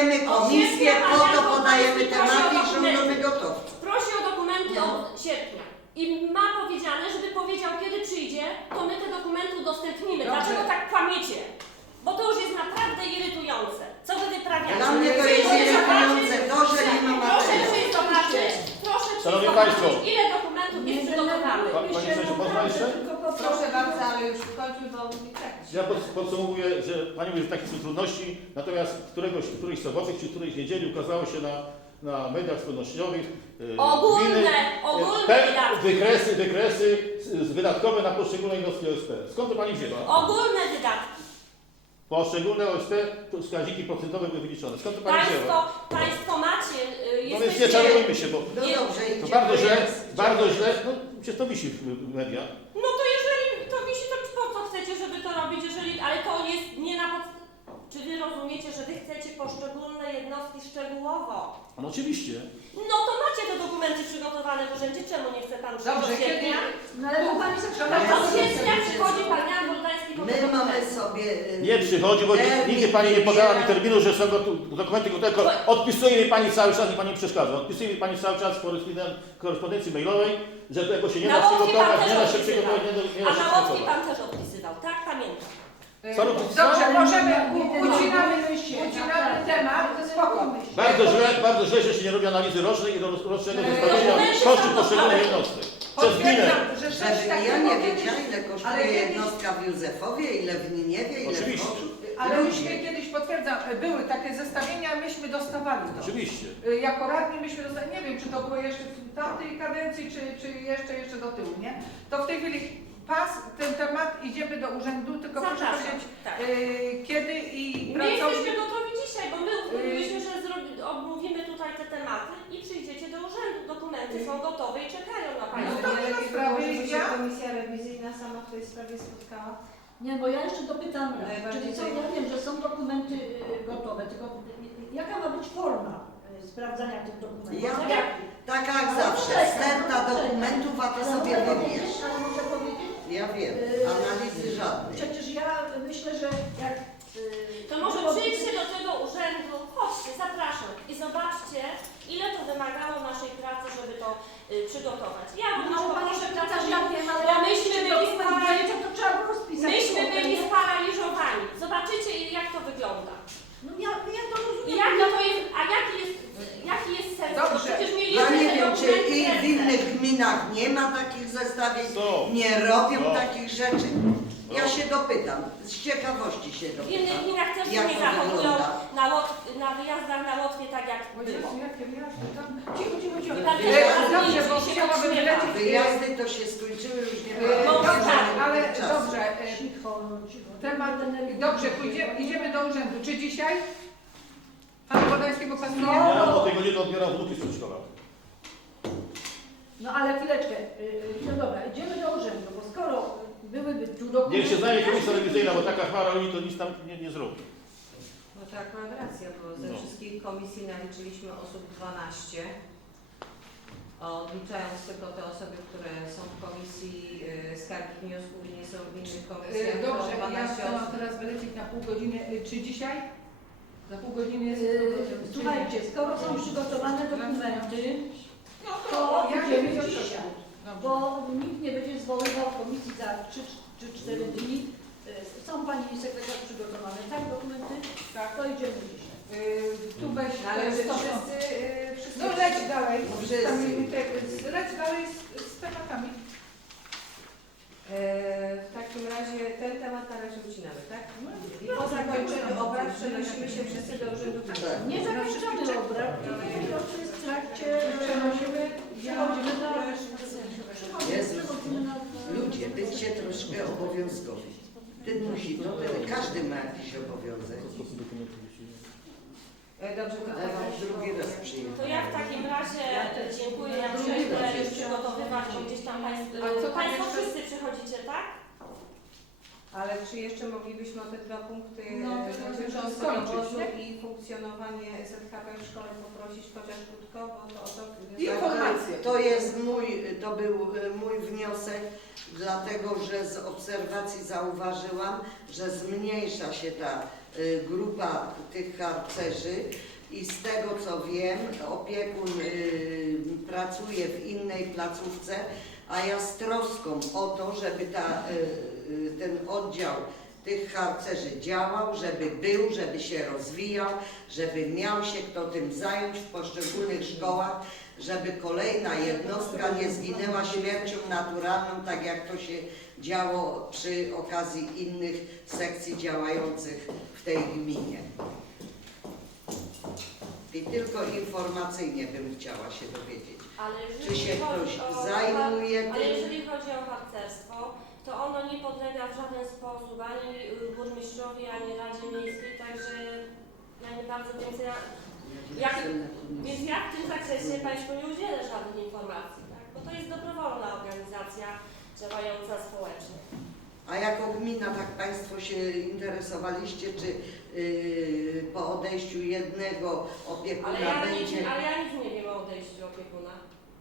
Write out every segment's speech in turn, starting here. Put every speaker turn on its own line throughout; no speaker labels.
Powołujemy komisję, po to podajemy tematy i żądamy gotowców.
Prosi o dokumenty od sierpnia. I ma powiedziane, żeby powiedział, kiedy przyjdzie, to my te dokumenty udostępnimy.
Dobrze.
Dlaczego tak kłamiecie? Bo to już jest naprawdę irytujące. Co wy wyprawiacie?
Dla mnie to jest irytujące to, że nie ma
Proszę
materiału.
przyjść zobaczyć, proszę przyjść
Szanowni
zobaczyć,
Państwo.
ile dokumentów jest przygotowanych.
Pani Stasiu, pozwala jeszcze?
Proszę bardzo, ale już skończył, bo nie tak.
Ja podsumowuję, że Pani mówi, że takie są trudności, natomiast którejś soboty czy którejś niedzieli ukazało się na mediach społecznościowych
Ogólne
wykresy wydatkowe na poszczególne jednostki OSP. Skąd to Pani wzięła?
Ogólne wydatki.
Poszczególne OSP wskaźniki procentowe były wyliczone. Skąd to Pani wzięła?
Państwo macie,
No więc nie czarujmy się, bo
No dobrze,
to
idziemy.
bardzo źle, no przecież to wisi w mediach.
No to jeżeli to wisi, to po co chcecie, żeby to robić, ale to jest nie na Czy wy rozumiecie, że wy chcecie poszczególne jednostki szczegółowo?
No oczywiście.
No to macie te dokumenty przygotowane w urzędzie, czemu nie chce pan przyjść
Dobrze,
do sierpnia?
No ale to pani
Od sierpnia przychodzi pan Jan Woldański po
My mamy sobie...
Nie przychodzi, bo nigdy Pani nie podała mi terminu, że są dokumenty gotowe. Odpisuje mi Pani cały czas i Pani przeszkadza. Odpisuje mi Pani cały czas w korespondencji mailowej, że tego się nie da przygotować, nie da się przygotować, nie da
A
się
na Łotwie
przygotować.
pan też odpisywał, tak? Pamiętam.
Co robić?
Dobrze, możemy, ucinamy temat, spokojnie.
Bardzo źle, że się nie robi analizy rocznej i rocznego zestawienia kosztów poszczególnych jednostek. Przez gminę.
Żeby ja nie wiedziała, ile kosztuje jednostka w Józefowie, ile w Niniewie, ile w
Oczywiście.
Wrocławiu.
Ale myśmy kiedyś, potwierdzam, były takie zestawienia, myśmy dostawali to.
Oczywiście.
Jako radni myśmy dostali, nie wiem, czy to było jeszcze w tamtej kadencji, czy jeszcze do tyłu, nie? To w tej chwili ten temat, idziemy do urzędu, tylko proszę
Zapraszam,
powiedzieć,
tak.
kiedy i
My jesteśmy
pracownik...
gotowi dzisiaj, bo my mówiliśmy, że omówimy tutaj te tematy i przyjdziecie do urzędu. Dokumenty są gotowe i czekają na
No
Państwa.
to nie ma sprawy,
żeby się
ja?
komisja rewizyjna sama w tej sprawie spotkała.
Nie, bo ja jeszcze dopytam raz.
Najbardziej
Czyli co, ja wiem, że są dokumenty gotowe, tylko jaka ma być forma sprawdzania tych dokumentów?
Ja- taka jak zawsze, sterta dokumentów, a ty sobie wybierz.
Ale muszę powiedzieć,
Ja wiem, analizy żadnej.
przecież ja myślę, że jak...
To może przyjdźcie do tego urzędu, chodźcie, zapraszam i zobaczcie, ile to wymagało naszej pracy, żeby to przygotować. Ja również poproszę pracę, bo myśmy byli sparaliżowani. Zobaczycie, jak to wygląda.
No ja to rozumiem.
I jaki jest sens?
Dobrze.
Przecież
Ja
mieliśmy
nie
te
wiem, czy
dokumenty
i w
pewne.
innych gminach nie ma takich zestawień,
Są.
nie robią
Są.
takich rzeczy. Ja się dopytam, z ciekawości się
W
dopytam.
innych gminach też się
Jak
nie
to
zachowują
wygląda?
na wyjazdach na Łotwie tak jak było.
Cicho.
I pan też
Dobrze, bo
się
chciałabym
podśmiewa.
wylecieć.
Wyjazdy to się skończyły, już nie ma.
No,
Dobrze,
tak.
ale
czasu.
dobrze.
Cicho.
Temat, dobrze, idziemy do urzędu. Czy dzisiaj? Pan Woldańskiego pasuje?
Ja o tej godzinie odbieram wnuki z przedszkola.
No ale chwileczkę. No dobra, idziemy do urzędu, bo skoro byłyby tu dokumenty...
Niech się znajdzie komisja rewizyjna, bo taka chmara oni to nic tam nie zrobi.
No tak, mam rację, bo ze
No.
wszystkich komisji naliczyliśmy osób 12. Odliczając tylko te osoby, które są w komisji skargi wniosków i nie są w innych komisjach, to
Dobrze, ja
12
chciałam
osób.
teraz wylecieć na pół godziny. Czy dzisiaj? Za pół godziny jest...
Słuchajcie, skoro są przygotowane dokumenty,
No
to
ja
idziemy
wiem, co
dzisiaj.
Dobrze.
Bo nikt nie będzie zwoływał komisji za 3 czy 4 dni. Są pani sekretarz przygotowane, tak, dokumenty?
Tak.
To idziemy dzisiaj.
Tu weź...
Ale już to
wszyscy... No leć dalej. Leć dalej z tematami.
W takim razie ten temat na razie ucinamy, tak? I po zakończeniu obrad przenosimy się wszyscy do urzędu.
Tak.
Nie zakończamy obrad, tylko to jest w trakcie...
Przenosimy.
Przechodzimy na...
Jezu.
Przechodzimy na...
Ludzie, bycie troszkę obowiązkowi. Ty musi to, każdy ma jakiś obowiązek.
Dobrze, to
Ale drugi raz przyjechał.
To ja w takim razie dziękuję. Ja muszę już przygotowywać, bo gdzieś tam Państwo wszyscy przychodzicie, tak?
Ale czy jeszcze moglibyśmy o te dwa punkty dotyczące
skończyć,
dowozu
nie?
i funkcjonowanie ZHP w szkole poprosić chociaż krótko, bo to o to...
Informacje.
To był mój wniosek, dlatego że z obserwacji zauważyłam, że zmniejsza się ta grupa tych harcerzy i z tego co wiem, opiekun pracuje w innej placówce, a ja z troską o to, żeby ten oddział tych harcerzy działał, żeby był, żeby się rozwijał, żeby miał się kto tym zająć w poszczególnych szkołach, żeby kolejna jednostka nie zginęła śmiercią naturalną, tak jak to się działo przy okazji innych sekcji działających w tej gminie. I tylko informacyjnie bym chciała się dowiedzieć.
Ale
Czy się
jeżeli chodzi
ktoś zajmuje
ale
tym?
jeżeli chodzi o harcerstwo, to ono nie podlega w żaden sposób ani burmistrzowi, ani Radzie Miejskiej, także ja nie bardzo wiem, co więc ja w tym zakresie Państwu nie udzielę żadnych informacji, tak? Bo to jest dobrowolna organizacja działająca społecznie.
A jako gmina, tak Państwo się interesowaliście, czy po odejściu jednego opiekuna będzie...
Ale ja nic nie wiem o odejściu opiekuna.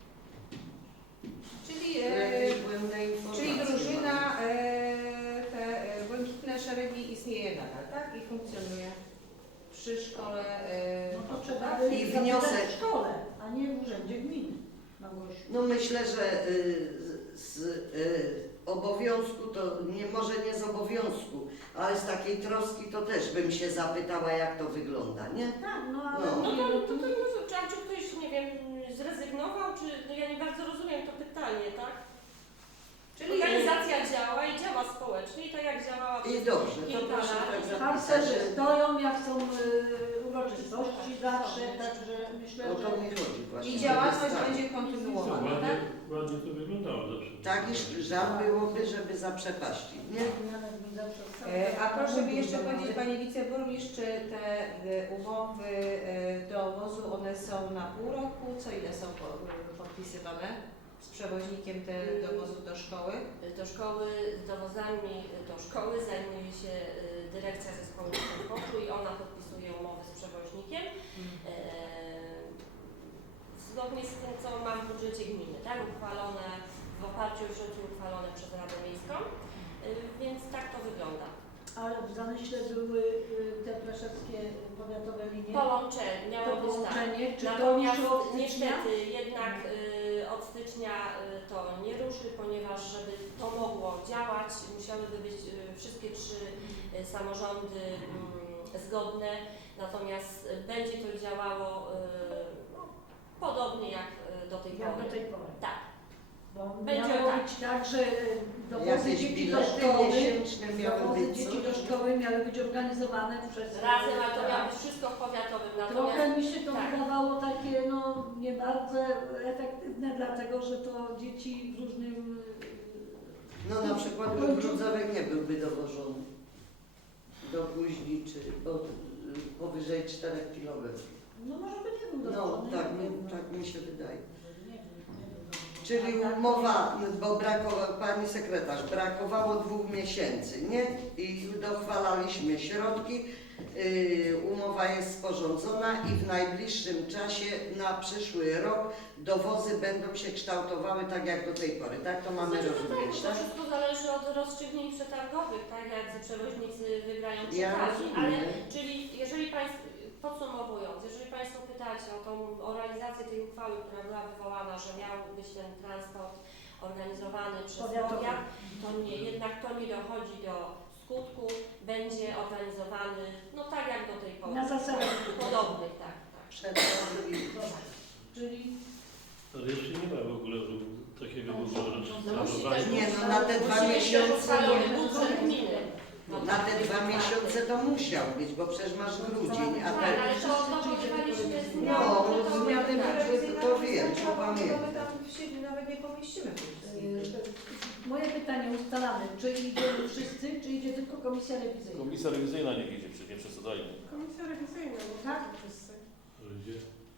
Czyli,
jakieś błędne informacje
czyli drużyna,
mamy.
te błękitne szeregi istnieje nadal, tak? I funkcjonuje przy szkole.
No to trzeba
tak?
by
I
zapytać
wniosek.
w szkole, a nie w urzędzie gminy. Małgosiu.
No myślę, że z obowiązku, to może nie z obowiązku, ale z takiej troski to też bym się zapytała, jak to wygląda, nie?
Tak, no ale
No.
No to czy ktoś, nie wiem, zrezygnował, czy no ja nie bardzo rozumiem to pytanie, tak?
Czyli
Organizacja działa i działa społecznie i tak jak działała
I dobrze, to
kilka
proszę
lat.
tak zapisać,
harcerzy
że
stoją, jak są uroczystości zawsze, także myślę,
o to
że...
mi chodzi właśnie.
i
żeby
działalność
stali.
będzie kontynuowana,
Ładnie,
tak?
ładnie to wyglądało zawsze.
Tak, i żal byłoby, żeby zaprzepaścić, nie?
A proszę mi jeszcze powiedzieć, Pani Wiceburmistrz, czy te umowy dowozu, one są na pół roku? Co ile są podpisywane z przewoźnikiem dowozu do szkoły?
Do szkoły, z dowozami do szkoły zajmuje się dyrekcja zespołu transportu i ona podpisuje umowy z przewoźnikiem. Zgodnie z tym, co mam w budżecie gminy, tak? Uchwalone w oparciu o środki uchwalone przez Radę Miejską, więc tak to wygląda.
Ale w zamyśle były te praszewskie powiatowe linie.
Połączenie,
To
miało być tak.
połączenie, czy to
Natomiast
już od stycznia?
niestety jednak od stycznia to nie ruszy, ponieważ żeby to mogło działać, musiałyby być wszystkie trzy samorządy zgodne, natomiast będzie to działało no, podobnie jak do tej
Jak
pory.
do tej pory.
Tak.
Bo
Będzie
miało
tak.
być tak, że dowozy
Jakieś
dzieci do
bilety
szkoły,
miesięczne miały
dowozy
być,
dzieci
co?
do szkoły miały być organizowane przez...
Razem, ale to miało być wszystko w powiatowym. Natomiast
Trochę mi się to
tak.
wydawało takie no nie bardzo efektywne, dlatego że to dzieci w różnym...
No na przykład Brudzowiek nie byłby dowożony do Kuźni, czy powyżej 4 km.
No może by nie był
No
dowożony.
tak mi się wydaje.
Nie wiem.
Czyli
A tak-
umowa, bo brakowało, pani sekretarz, brakowało 2 miesięcy, nie? I dochwalaliśmy środki. Umowa jest sporządzona i w najbliższym czasie na przyszły rok dowozy będą się kształtowały tak jak do tej pory. Tak to mamy
Znaczy,
rozumieć,
to
tak?
wszystko zależy od rozstrzygnięć przetargowych, tak jak przewoźnicy wygrają
Ja
przetargi, ale
rozumiem.
czyli jeżeli Państwo, podsumowując, jeżeli Państwo pytacie o realizację tej uchwały, która była wywołana, że miał być ten transport organizowany przez
Powiatowy.
powiat, to nie, jednak to nie dochodzi do skutku, będzie organizowany, no tak jak do tej pory.
Na zasadach.
Podobnych, tak.
Przetargi.
Czyli
Ale jeszcze nie ma w ogóle takiego
No musi
planowania.
też
Nie, no na te 2
musi być też
miesiące
uchwalony
nie.
budżet gminy. No
Na te 2 miesiące to musiał być, bo przecież masz grudzień, a
tak,
te...
ale to dokonywaliśmy zmiany
No,
budżetowe,
zmiany
tak.
budżetu to wiem, to pamiętam.
My tam się nawet nie pomieścimy.
moje pytanie ustalamy, czy idziemy wszyscy, czy idzie tylko komisja rewizyjna?
Komisja rewizyjna niech idzie, przecież nie przesadzajmy.
Komisja rewizyjna,
Tak?
Ludzie.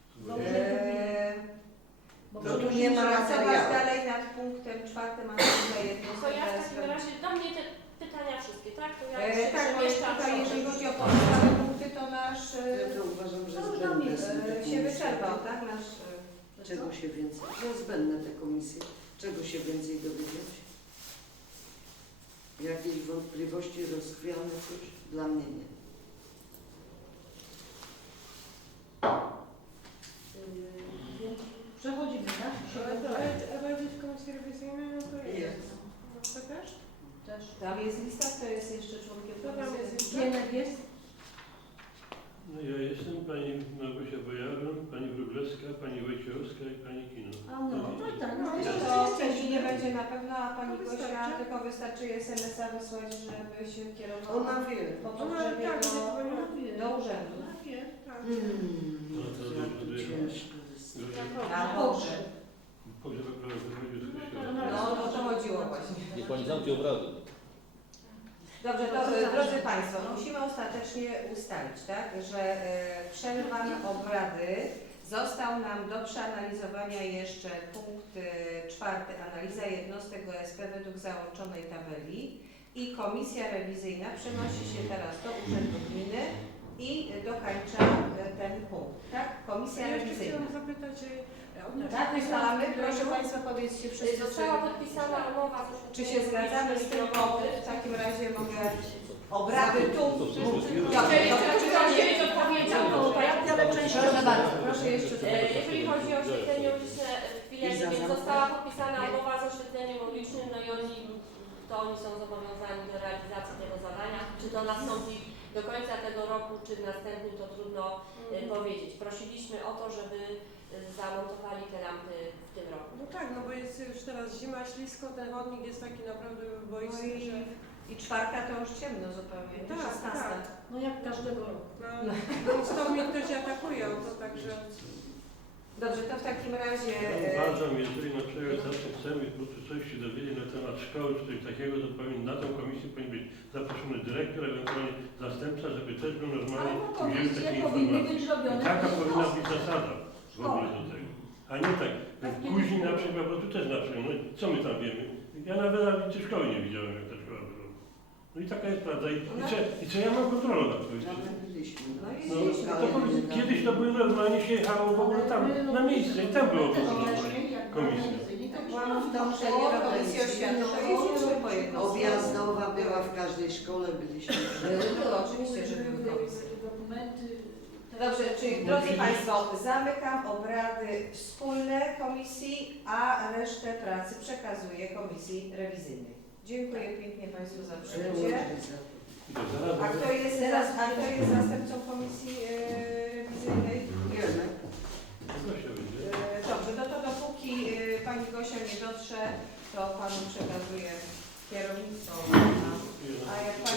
Bo
To tu nie ma
Pracować
materiału.
dalej nad punktem 4, mamy tutaj jedną
To ja w takim razie, do mnie te pytania wszystkie, tak? To ja się
Tak, bo
przemieszczam
tutaj
sobie.
jeżeli chodzi o pozostałe punkty, to nasz
Ja to uważam, że
To już
zbędne
tam
są te
się
komisje.
wyczerpał, tak? Nasz
Czego się więcej? No zbędne te komisje. Czego się więcej dowiedzieć? Jakieś wątpliwości rozchwiane coś? Dla mnie nie.
Gienek jest?
No ja jestem, pani Małgosia Bojarą, pani Wróblewska, pani Wojciechowska i pani Kino.
A no, tak.
No
No,
to Keni nie będzie na pewno, a pani Gosia tylko wystarczy SMS-a wysłać, żeby się kierowała
Ona wie.
po potrzebie do urzędu.
No to dobrze.
Ciężko jest.
Na pogrzeb.
Pogrzeb akurat wychodził z kościoła.
No, o to chodziło właśnie.
Niech pani zamknie obrady.
Dobrze, to drodzy Państwo, musimy ostatecznie ustalić, tak, że przerwane obrady. Został nam do przeanalizowania jeszcze punkt 4. Analiza jednostek OSP według załączonej tabeli i komisja rewizyjna przenosi się teraz do Urzędu Gminy i dokańcza ten punkt, tak? Komisja rewizyjna.
Chciałam zapytać
Tak, ustalamy. Proszę Państwa, powiedzcie wszyscy,
Została podpisana umowa
czy się zgadzamy z tym, bo w takim razie mogę obrady tu. Dobrze,
Chcieli odpowiedział, to
ale część
proszę bardzo, proszę jeszcze
Jeżeli chodzi o oświetlenie uliczne w Chwilewie, więc została podpisana umowa z oświetleniem ulicznym, no i oni są zobowiązani do realizacji tego zadania. Czy to nastąpi do końca tego roku, czy w następnym, to trudno powiedzieć. Prosiliśmy o to, żeby zamontowali te lampy w tym roku.
No tak, no bo jest już teraz zima, ślisko, ten chodnik jest taki naprawdę boisty, że...
I 4 to już ciemno zupełnie,
Tak,
16.
tak.
No jak każdego roku.
No, stąd mnie ktoś atakuje o to, także...
Dobrze, to w takim razie...
Uważam, jeżeli na przykład zawsze chcemy po prostu coś się dowiedzieć na temat szkoły czy coś takiego, to na tą komisję powinien być zaproszony dyrektor, ewentualnie zastępca, żeby też był normalnie
Ale no
udzielił
komisje
takiej
powinny
informacji.
być robione.
I taka powinna być zasada w ogóle do tego. A nie tak, później na przykład, bo tu też na przykład, no co my tam wiemy? Ja nawet na liście szkoły nie widziałem, jak ta szkoła wygląda. No i taka jest prawda. I co ja mam kontrolę nad tym?
Nawet byliśmy.
No i
No,
jeździliśmy.
to kiedyś to były normalnie, się jechało w ogóle tam, na miejsce i tam było po prostu komisja.
Byłam w dążeniu do komisji oświaty, to jeździliśmy po jedno.
Objazdowa była w każdej szkole, byliśmy.
Było, oczywiście, że były komisje.
Dokumenty.
Dobrze, czyli drodzy Państwo, zamykam obrady wspólne komisji, a resztę pracy przekazuję komisji rewizyjnej. Dziękuję pięknie Państwu za przybycie. A kto jest zastępcą komisji rewizyjnej?
Wiemy.
Dobrze, no to dopóki Pani Gosia nie dotrze, to Panu przekazuję kierownictwo. A jak Pani